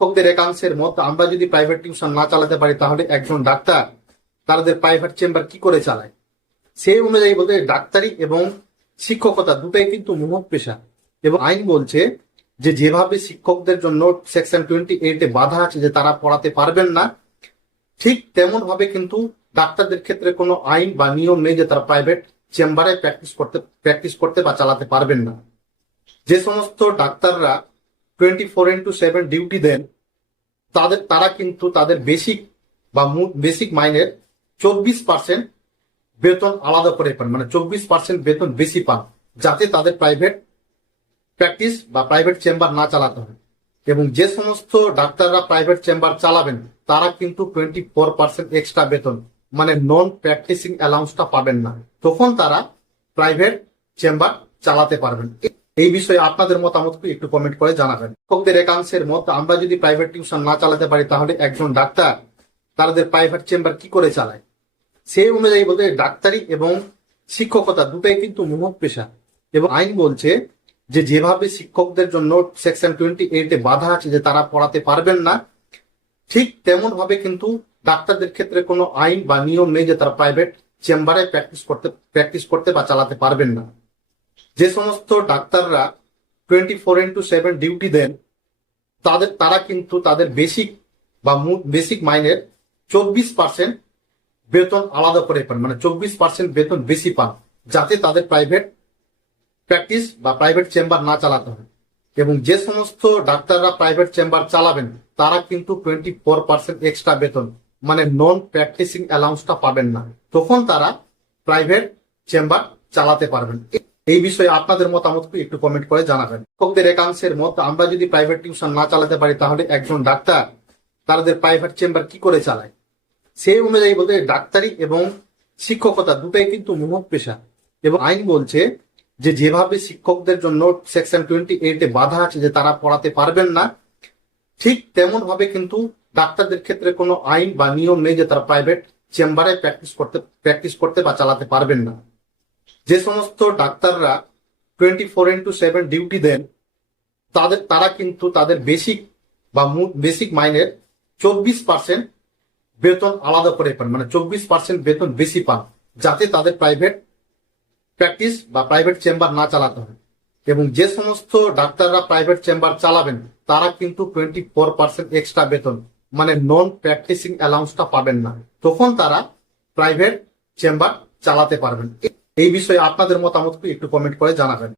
শিক্ষকদের একাংশের মত, আমরা যদি প্রাইভেট টিউশন না চালাতে পারি তাহলে একজন ডাক্তার তাদের প্রাইভেট চেম্বার কি করে চালায়। সেই অনুযায়ী বলতে ডাক্তারি এবং শিক্ষকতা দুটাই কিন্তু মুখ্য পেশা, এবং আইন বলছে যে যেভাবে শিক্ষকদের জন্য সেকশন 28-এ বাধা আছে যে তারা পড়াতে পারবেন না, ঠিক তেমন ভাবে কিন্তু ডাক্তারদের ক্ষেত্রে কোনো আইন বা নিয়ম নেই যে তারা প্রাইভেট চেম্বারে প্র্যাকটিস করতে বা চালাতে পারবেন না। যে সমস্ত ডাক্তাররা 24/7 ডিউটি দেন তারা কিন্তু তাদের বেসিক মাইনের 24% বেতন আলাদা করে পান, মানে 24% বেতন বেশি পান, যাতে তাদের প্রাইভেট প্র্যাকটিস বা প্রাইভেট চেম্বার না চালাতে হয়। এবং যে সমস্ত ডাক্তাররা প্রাইভেট চেম্বার চালাবেন তারা কিন্তু 24% এক্সট্রা বেতন, মানে নন প্র্যাকটিসিং অ্যালাউন্সটা পাবেন না, তখন তারা প্রাইভেট চেম্বার চালাতে পারবেন। এই বিষয়ে আপনাদের মতামত একটু কমেন্ট করে জানাবেন। শিক্ষকদের একাংশের মত, আমরা যদি প্রাইভেট টিউশন না চালাতে পারি তাহলে একজন ডাক্তার তাদের প্রাইভেট চেম্বার কি করে চালায়। সেই অনুযায়ী বলতে ডাক্তারি এবং শিক্ষকতা দুটাই কিন্তু মুখ্য পেশা, এবং আইন বলছে যে যেভাবে শিক্ষকদের জন্য সেকশন 28-এ বাধা আছে যে তারা পড়াতে পারবেন না, ঠিক তেমন ভাবে কিন্তু ডাক্তারদের ক্ষেত্রে কোনো আইন বা নিয়ম নেই যে তারা প্রাইভেট চেম্বারে প্র্যাকটিস করতে বা চালাতে পারবেন না। যে সমস্ত ডাক্তাররা 24/7 ডিউটি দেন তারা কিন্তু তাদের বেসিক মাইনের 24% বেতন আলাদা করে পান, মানে 24% বেতন বেশি পান, যাতে তাদের প্রাইভেট প্র্যাকটিস বা প্রাইভেট চেম্বার না চালাতে হয়। এবং যে সমস্ত ডাক্তাররা প্রাইভেট চেম্বার চালাবেন তারা কিন্তু 24% এক্সট্রা বেতন, মানে নন প্র্যাকটিসিং অ্যালাউন্সটা পাবেন না, তখন তারা প্রাইভেট চেম্বার চালাতে পারবেন। এই বিষয়ে আপনাদের মতামত একটু কমেন্ট করে জানাবেন। শিক্ষকদের একাংশের মত, আমরা যদি প্রাইভেট টিউশন না চালাতে পারি তাহলে একজন ডাক্তার তাদের প্রাইভেট চেম্বার কি করে চালায়। সেই অনুযায়ী বলতে ডাক্তারি এবং শিক্ষকতা দুটাই কিন্তু মুখ্য পেশা, এবং আইন বলছে যে যেভাবে শিক্ষকদের জন্য সেকশন 28-এ বাধা আছে যে তারা পড়াতে পারবেন না, ঠিক তেমন ভাবে কিন্তু ডাক্তারদের ক্ষেত্রে কোনো আইন বা নিয়ম নেই যে তারা প্রাইভেট চেম্বারে প্র্যাকটিস করতে বা চালাতে পারবেন না। যে সমস্ত ডাক্তাররা 24/7 ডিউটি দেন তারা কিন্তু তাদের বেসিক মাইনের 24% বেতন আলাদা করে পান, মানে 24% বেতন বেশি পান, যাতে তাদের প্রাইভেট প্র্যাকটিস বা প্রাইভেট চেম্বার না চালাতে হয়। এবং যে সমস্ত ডাক্তাররা প্রাইভেট চেম্বার চালাবেন তারা কিন্তু 24% এক্সট্রা বেতন, মানে নন প্র্যাকটিসিং অ্যালাউন্সটা পাবেন না, তখন তারা প্রাইভেট চেম্বার চালাতে পারবেন। এই বিষয়ে আপনাদের মতামত একটু কমেন্ট করে জানাবেন।